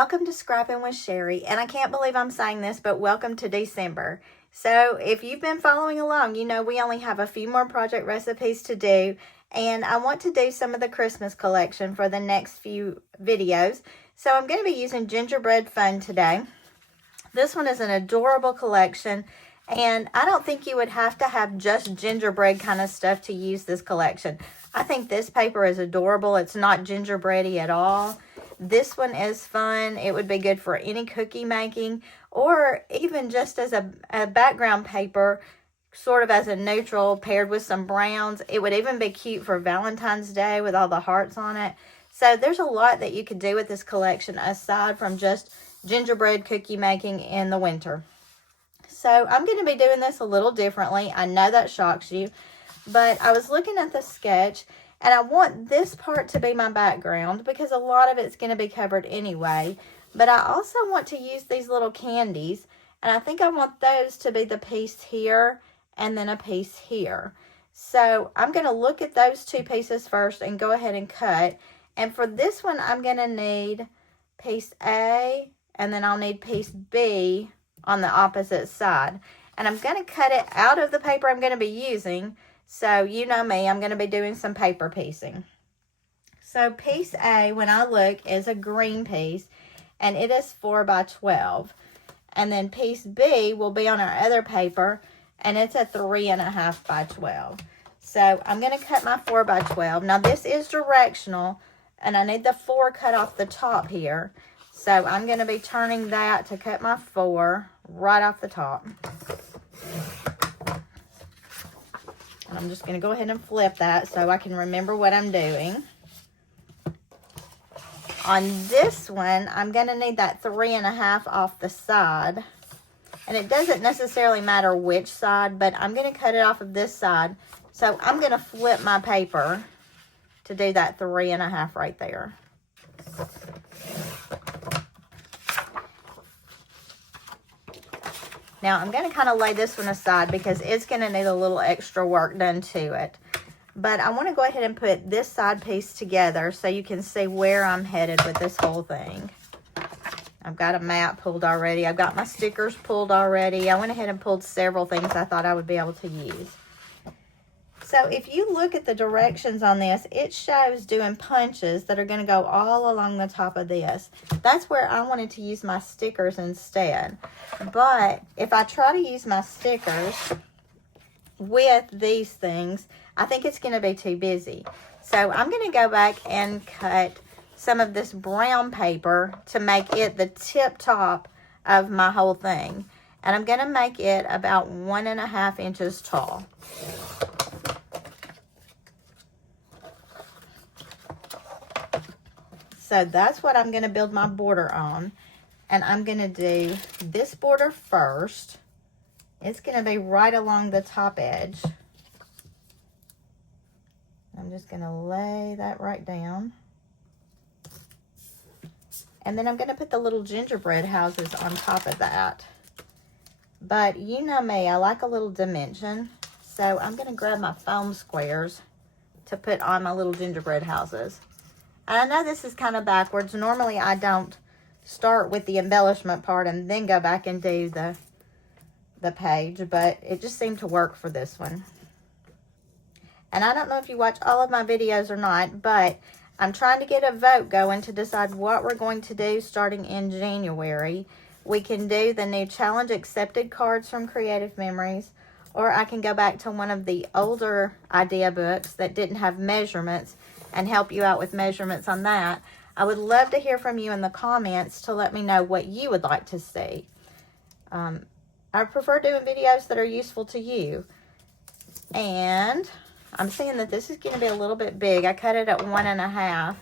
Welcome to Scrappin with Sheri, and I can't believe I'm saying this, but welcome to December. So if you've been following along, you know we only have a few more project recipes to do, and I want to do some of the Christmas collection for the next few videos. So I'm going to be using Gingerbread Fun today. This one is an adorable collection, and I don't think you would have to have just gingerbread kind of stuff to use this collection. I think this paper is adorable. It's not gingerbready at all. This one is fun. It would be good for any cookie making, or even just as a background paper, sort of as a neutral paired with some browns. It would even be cute for Valentine's Day with all the hearts on it. So there's a lot that you could do with this collection aside from just gingerbread cookie making in the winter. So I'm going to be doing this a little differently. I know that shocks you, but I was looking at the sketch, and I want this part to be my background because a lot of it's going to be covered anyway. But I also want to use these little candies, and I think I want those to be the piece here and then a piece here. So I'm going to look at those two pieces first and go ahead and cut. And for this one, I'm going to need piece A, and then I'll need piece B on the opposite side. And I'm going to cut it out of the paper I'm going to be using. So you know me, I'm going to be doing some paper piecing. So piece A, when I look, is a green piece, and it is 4 by 12. And then piece B will be on our other paper, and it's a 3.5 by 12. So I'm going to cut my 4 by 12. Now this is directional, and I need the 4 cut off the top here. So I'm going to be turning that to cut my 4 right off the top. And I'm just going to go ahead and flip that so I can remember what I'm doing. On this one, I'm going to need that 3.5 off the side. And it doesn't necessarily matter which side, but I'm going to cut it off of this side. So I'm going to flip my paper to do that 3.5 right there. Now, I'm going to kind of lay this one aside because it's going to need a little extra work done to it. But I want to go ahead and put this side piece together so you can see where I'm headed with this whole thing. I've got a map pulled already. I've got my stickers pulled already. I went ahead and pulled several things I thought I would be able to use. So if you look at the directions on this, it shows doing punches that are going to go all along the top of this. That's where I wanted to use my stickers instead. But if I try to use my stickers with these things, I think it's going to be too busy. So I'm going to go back and cut some of this brown paper to make it the tip top of my whole thing. And I'm going to make it about 1.5 inches tall. So that's what I'm going to build my border on. And I'm going to do this border first. It's going to be right along the top edge. I'm just going to lay that right down. And then I'm going to put the little gingerbread houses on top of that. But you know me, I like a little dimension. So I'm going to grab my foam squares to put on my little gingerbread houses. I know this is kind of backwards. Normally I don't start with the embellishment part and then go back and do the page, but it just seemed to work for this one. And I don't know if you watch all of my videos or not, but I'm trying to get a vote going to decide what we're going to do starting in January. We can do the new challenge accepted cards from Creative Memories, or I can go back to one of the older idea books that didn't have measurements and help you out with measurements on that. I would love to hear from you in the comments to let me know what you would like to see. I prefer doing videos that are useful to you. And I'm seeing that this is going to be a little bit big. I cut it at 1.5.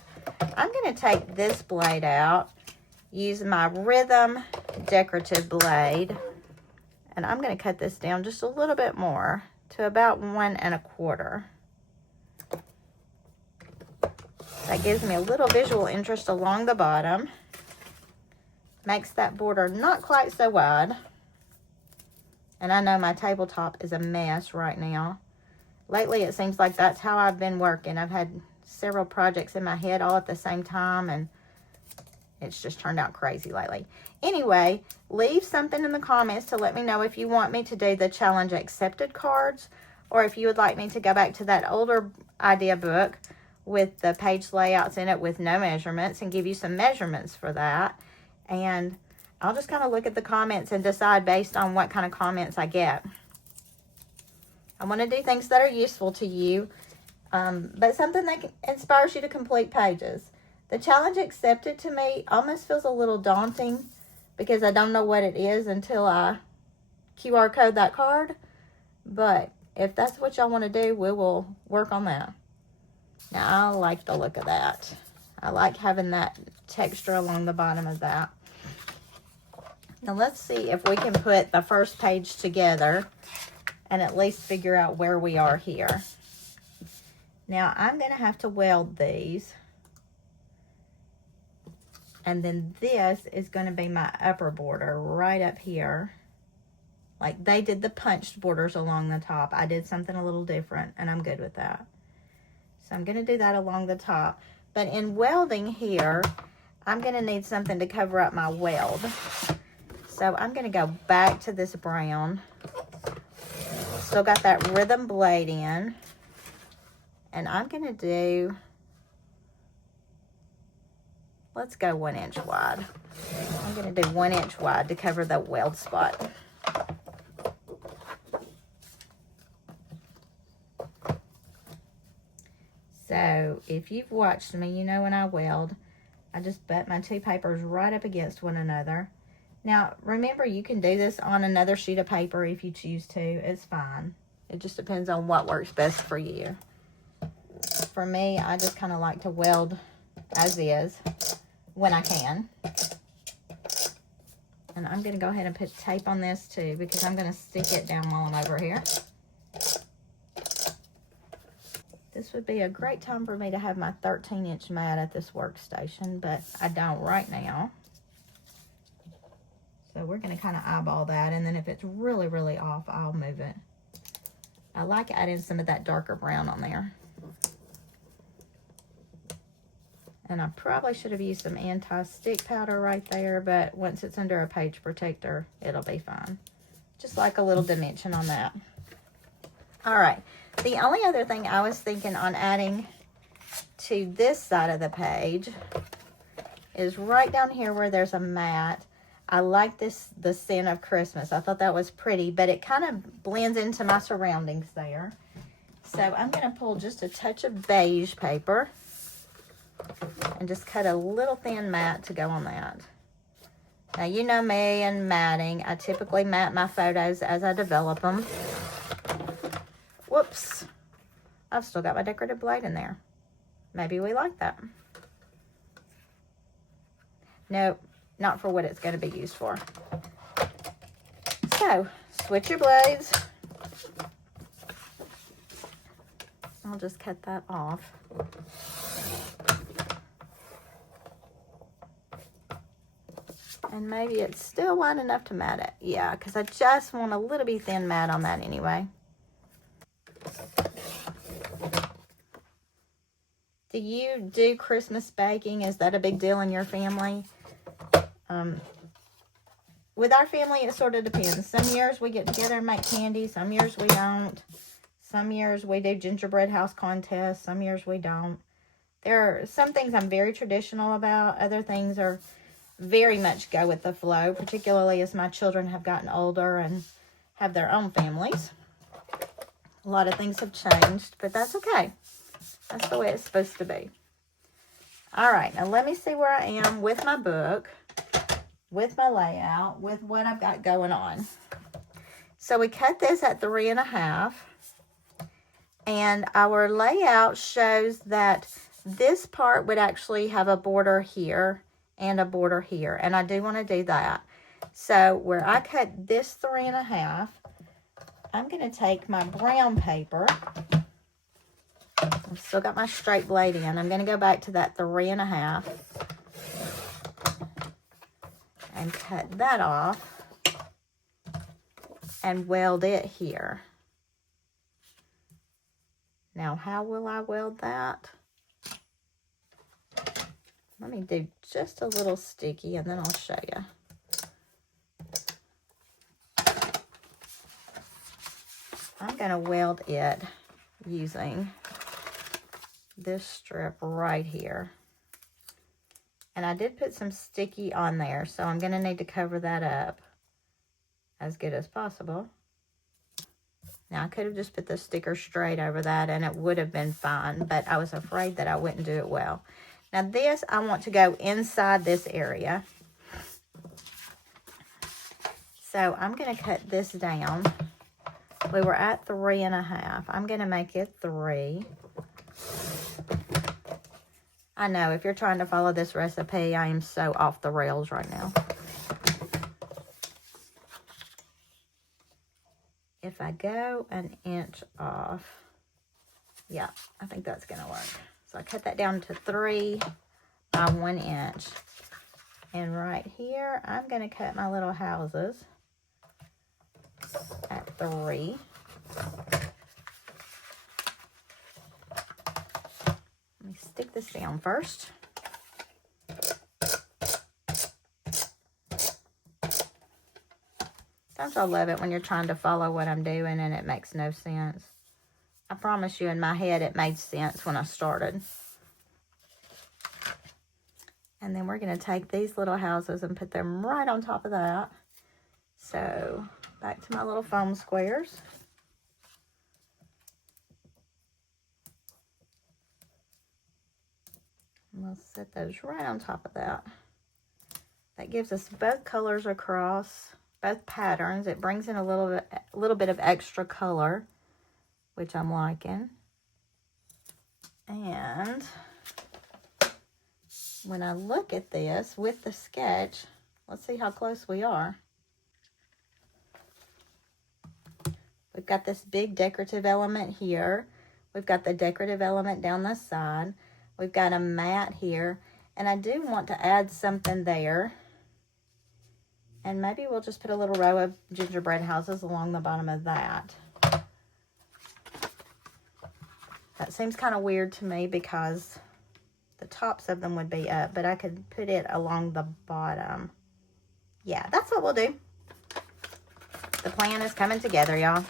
I'm going to take this blade out, use my Rhythm decorative blade, and I'm going to cut this down just a little bit more to about 1.25. That gives me a little visual interest along the bottom. Makes that border not quite so wide. And I know my tabletop is a mess right now. Lately, it seems like that's how I've been working. I've had several projects in my head all at the same time, and It's just turned out crazy lately. Anyway, leave something in the comments to let me know if you want me to do the challenge accepted cards, or if you would like me to go back to that older idea book with the page layouts in it with no measurements and give you some measurements for that. And I'll just kind of look at the comments and decide based on what kind of comments I get. I want to do things that are useful to you, but something that inspires you to complete pages. The challenge accepted to me almost feels a little daunting because I don't know what it is until I QR code that card. But if that's what y'all want to do, we will work on that. Now, I like the look of that. I like having that texture along the bottom of that. Now, let's see if we can put the first page together and at least figure out where we are here. Now, I'm going to have to weld these. And then this is going to be my upper border right up here. Like they did the punched borders along the top. I did something a little different, and I'm good with that. So I'm going to do that along the top. But in welding here, I'm going to need something to cover up my weld. So I'm going to go back to this brown. Still got that rhythm blade in. And I'm going to do... Let's go 1 inch wide. I'm going to do 1 inch wide to cover the weld spot. So if you've watched me, you know when I weld, I just butt my two papers right up against one another. Now, remember, you can do this on another sheet of paper if you choose to. It's fine. It just depends on what works best for you. For me, I just kind of like to weld as is when I can. And I'm going to go ahead and put tape on this too, because I'm going to stick it down while I'm over here. This would be a great time for me to have my 13-inch mat at this workstation, but I don't right now. So we're going to kind of eyeball that, and then if it's really, really off, I'll move it. I like adding some of that darker brown on there. And I probably should have used some anti-stick powder right there, but once it's under a page protector, it'll be fine. Just like a little dimension on that. All right. The only other thing I was thinking on adding to this side of the page is right down here where there's a mat. I like this, the scent of Christmas. I thought that was pretty, but it kind of blends into my surroundings there. So I'm going to pull just a touch of beige paper and just cut a little thin mat to go on that. Now, you know me and matting. I typically mat my photos as I develop them. Whoops. I've still got my decorative blade in there. Maybe we like that. Nope, not for what it's going to be used for. So, switch your blades. I'll just cut that off. And maybe it's still wide enough to mat it. Yeah, because I just want a little bit thin mat on that anyway. Do you do Christmas baking? Is that a big deal in your family? With our family, it sort of depends. Some years we get together and make candy. Some years we don't. Some years we do gingerbread house contests. Some years we don't. There are some things I'm very traditional about. Other things are very much go with the flow, particularly as my children have gotten older and have their own families. A lot of things have changed, but that's okay. That's the way it's supposed to be. All right, now let me see where I am with my book, with my layout, with what I've got going on. So we cut this at 3.5, and our layout shows that this part would actually have a border here and a border here, and I do want to do that. So where I cut this 3.5, I'm going to take my brown paper. I've still got my straight blade in. I'm going to go back to that 3.5 and cut that off and weld it here. Now, how will I weld that? Let me do just a little sticky and then I'll show you. I'm going to weld it using this strip right here. And I did put some sticky on there, so I'm going to need to cover that up as good as possible. Now, I could have just put the sticker straight over that and it would have been fine, but I was afraid that I wouldn't do it well. Now, this, I want to go inside this area. So, I'm going to cut this down. We were at 3.5. I'm going to make it 3. I know, if you're trying to follow this recipe, I am so off the rails right now. If I go an inch off, yeah, I think that's going to work. So I cut that down to 3 by 1 inch. And right here, I'm going to cut my little houses at 3. Let me stick this down first. Sometimes I love it when you're trying to follow what I'm doing and it makes no sense. I promise you, in my head, it made sense when I started. And then we're going to take these little houses and put them right on top of that. So, back to my little foam squares. And we'll set those right on top of that. That gives us both colors across, both patterns. It brings in a little bit of extra color, which I'm liking. And when I look at this with the sketch, let's see how close we are. We've got this big decorative element here. We've got the decorative element down the side. We've got a mat here. And I do want to add something there. And maybe we'll just put a little row of gingerbread houses along the bottom of that. That seems kind of weird to me because the tops of them would be up, but I could put it along the bottom. Yeah, that's what we'll do. The plan is coming together, y'all.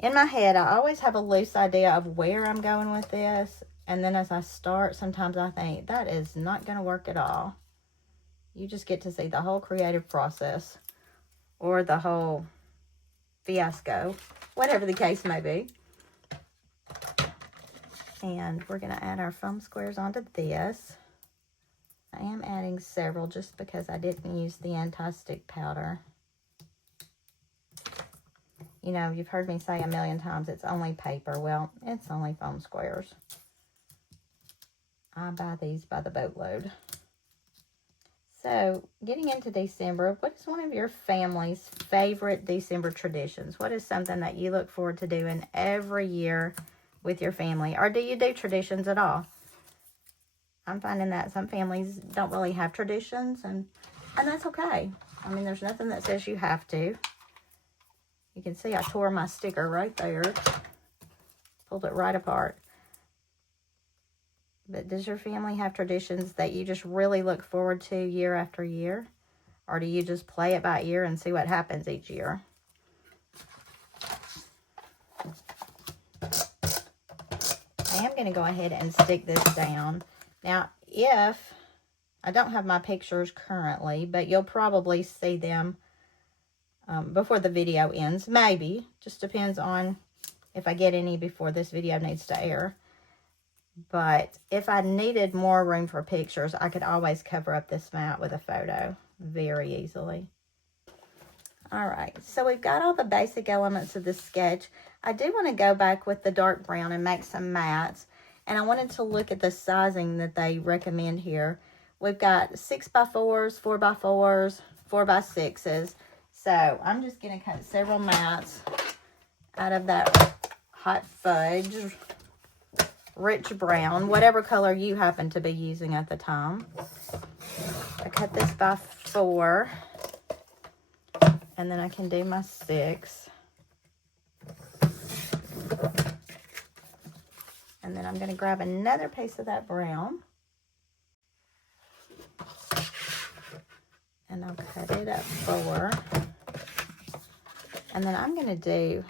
In my head, I always have a loose idea of where I'm going with this. And then as I start, sometimes I think, that is not going to work at all. You just get to see the whole creative process. Or the whole fiasco. Whatever the case may be. And we're going to add our foam squares onto this. I am adding several just because I didn't use the anti-stick powder. You know, you've heard me say a million times, it's only paper. Well, it's only foam squares. I buy these by the boatload. So, getting into December, what is one of your family's favorite December traditions? What is something that you look forward to doing every year with your family? Or do you do traditions at all? I'm finding that some families don't really have traditions, and that's okay. I mean, there's nothing that says you have to. You can see I tore my sticker right there. Pulled it right apart. But does your family have traditions that you just really look forward to year after year? Or do you just play it by ear and see what happens each year? I am going to go ahead and stick this down. Now, if I don't have my pictures currently, but you'll probably see them before the video ends. Maybe. Just depends on if I get any before this video needs to air. But if I needed more room for pictures, I could always cover up this mat with a photo very easily. Alright, so we've got all the basic elements of the sketch. I do want to go back with the dark brown and make some mats. And I wanted to look at the sizing that they recommend here. We've got 6x4s, 4x4s, 4x6s. So I'm just going to cut several mats out of that hot fudge, rich brown, whatever color you happen to be using at the time. I cut this by 4, and then I can do my 6. And then I'm going to grab another piece of that brown. And I'll cut it up 4. And then I'm going to do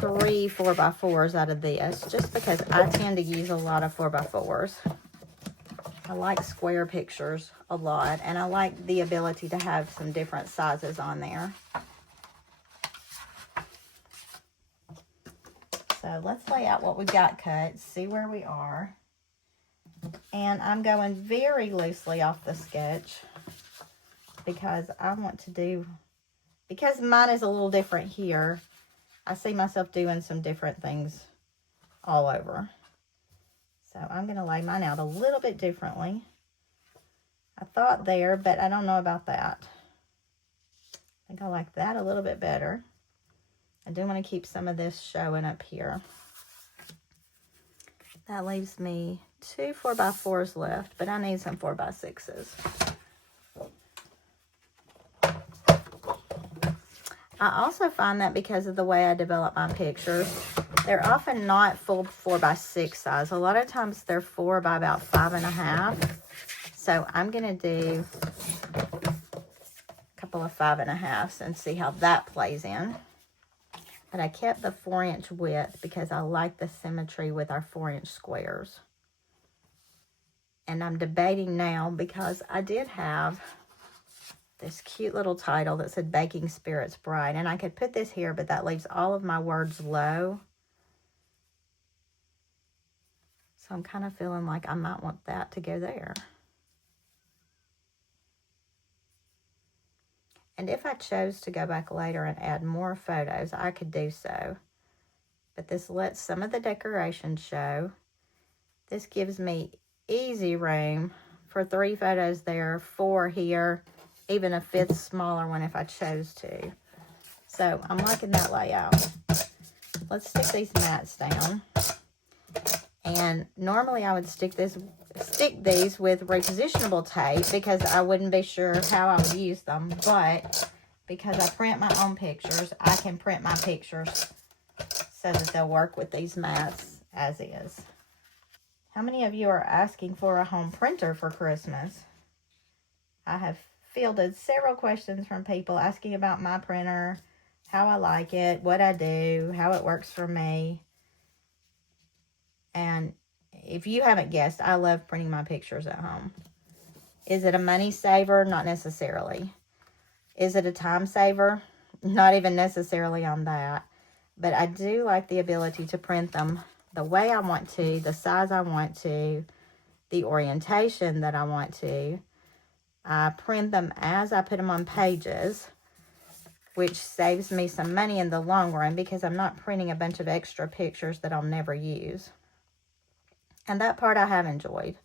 3 4x4s out of this, just because I tend to use a lot of 4x4s. I like square pictures a lot, and I like the ability to have some different sizes on there. So let's lay out what we got cut, see where we are. And I'm going very loosely off the sketch because I want to do, because mine is a little different here, I see myself doing some different things all over. So I'm going to lay mine out a little bit differently. I thought there, but I don't know about that. I think I like that a little bit better. I do want to keep some of this showing up here. That leaves me 2 4x4s left, but I need some 4x6s. I also find that because of the way I develop my pictures, they're often not full 4x6 size. A lot of times they're 4 by about 5.5. So I'm going to do a couple of 5.5s and see how that plays in. But I kept the 4-inch width because I like the symmetry with our 4-inch squares. And I'm debating now because I did have this cute little title that said Baking Spirits Bride. And I could put this here, but that leaves all of my words low. So I'm kind of feeling like I might want that to go there. And if I chose to go back later and add more photos, I could do so. But this lets some of the decoration show. This gives me easy room for 3 photos there, 4 here, even a 5th smaller one if I chose to. So I'm liking that layout. Let's stick these mats down. And normally I would stick these with repositionable tape because I wouldn't be sure how I would use them. But because I print my own pictures, I can print my pictures so that they'll work with these mats as is. How many of you are asking for a home printer for Christmas? I have fielded several questions from people asking about my printer, how I like it, what I do, how it works for me. And if you haven't guessed, I love printing my pictures at home. Is it a money saver? Not necessarily. Is it a time saver? Not even necessarily on that. But I do like the ability to print them the way I want to, the size I want to, the orientation that I want to. I print them as I put them on pages, which saves me some money in the long run because I'm not printing a bunch of extra pictures that I'll never use. And that part I have enjoyed.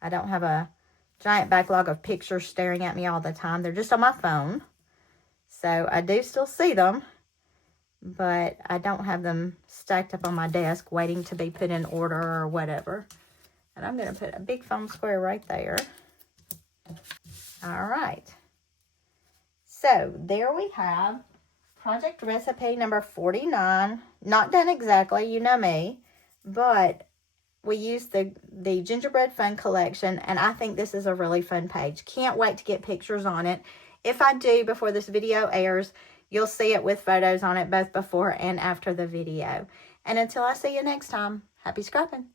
I don't have a giant backlog of pictures staring at me all the time. They're just on my phone. So I do still see them, but I don't have them stacked up on my desk waiting to be put in order or whatever. And I'm going to put a big foam square right there. All right. So there we have project recipe number 49. Not done exactly, you know me, but we used the Gingerbread Fun collection, and I think this is a really fun page. Can't wait to get pictures on it. If I do before this video airs, you'll see it with photos on it both before and after the video. And until I see you next time, happy scrapping.